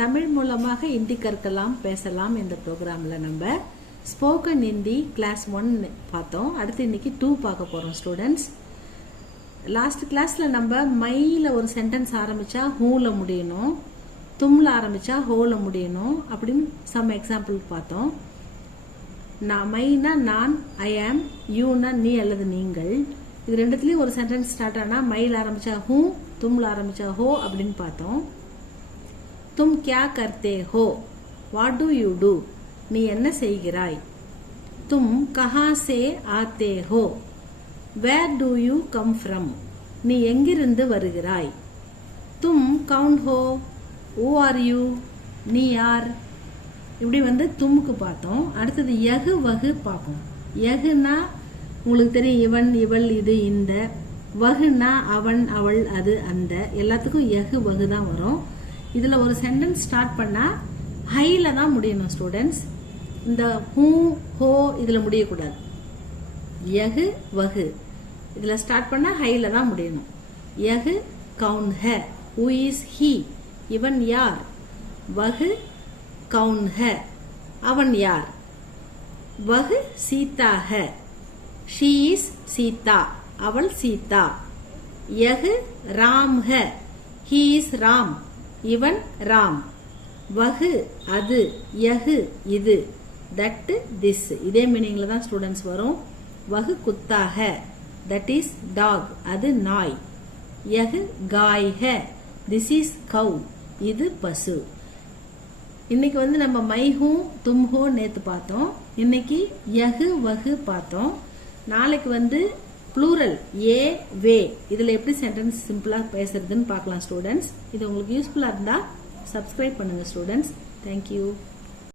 தமிழ் மூலமாக ஹிந்தி கற்கலாம் பேசலாம் இந்த ப்ரோக்ராமில் நம்ம ஸ்போக்கன் ஹிந்தி கிளாஸ் 1 பார்த்தோம். அடுத்து இன்னைக்கு 2 பார்க்க போகிறோம் ஸ்டூடெண்ட்ஸ். லாஸ்ட் கிளாஸில் நம்ம மையில் ஒரு சென்டென்ஸ் ஆரம்பித்தா ஹூல முடியணும், தும்ல ஆரம்பித்தா ஹோல முடியணும் அப்படின்னு சம் எக்ஸாம்பிள் பார்த்தோம். நான் மைனா நான், ஐ ஆம், யூனா நீ அல்லது நீங்கள். இது ரெண்டுத்துலேயும் ஒரு சென்டென்ஸ் ஸ்டார்ட் ஆனால் மையில் ஆரம்பித்தா ஹூ, தும்ல ஆரம்பித்தா ஹோ அப்படின்னு பார்த்தோம். तुम क्या करते हो? What do you do? நீ என்ன செய்கிறாய்? तुम कहाँ से आते हो? Where do you come from? நீ எங்கிருந்து வருகிறாய்? तुम कौन हो? Who are you? நீ யார்? இப்படி தும்க்கு பார்த்தோம். அடுத்தது யகு வகு பார்ப்போம். யகுனா உங்களுக்கு தெரியும், இவன் இவள் இது இந்த. வகுனா அவன் அவள் அது அந்த. எல்லாத்துக்கும் யகு வகு தான் வரும். இதில் ஒரு சென்டென்ஸ் ஸ்டார்ட் பண்ணால் ஹைல தான் முடியணும் ஸ்டூடெண்ட்ஸ். இந்த ஹூ ஹோ இதில் முடியக்கூடாது. யகு வகு இதில் ஸ்டார்ட் பண்ணால் ஹைல தான் முடியணும். யகு கவுன் ஹே, ஹூ இஸ் ஹி, இவன் யார். வகு கவுன் ஹே, அவன் யார். வகு சீதா ஹே, ஷீ இஸ் சீதா, அவள் சீதா. யகு ராம் ஹே, ஹீ இஸ் ராம், இவன் ராம். வகு அது, யகு இது, தட் திஸ். இதே மீனிங்ல தான் ஸ்டூடெண்ட்ஸ் வரும். வகு குத்தா ஹே, தட் இஸ் டாக், அது நாய். யகு காய் ஹே, திஸ் இஸ் கவ், இது பசு. இன்னைக்கு நம்ம மை ஹூ தும் ஹோ நேத்து பார்த்தோம். இன்னைக்கு யகு வகு பார்த்தோம். நாளைக்கு ப்ளூரல் ஏ வே இதில் எப்படி சென்டென்ஸ் சிம்பிளாக பேசுறதுன்னு பார்க்கலாம் ஸ்டூடெண்ட்ஸ். இது உங்களுக்கு யூஸ்ஃபுல்லாக இருந்தால் சப்ஸ்கிரைப் பண்ணுங்கள் ஸ்டூடெண்ட்ஸ். தேங்க்யூ.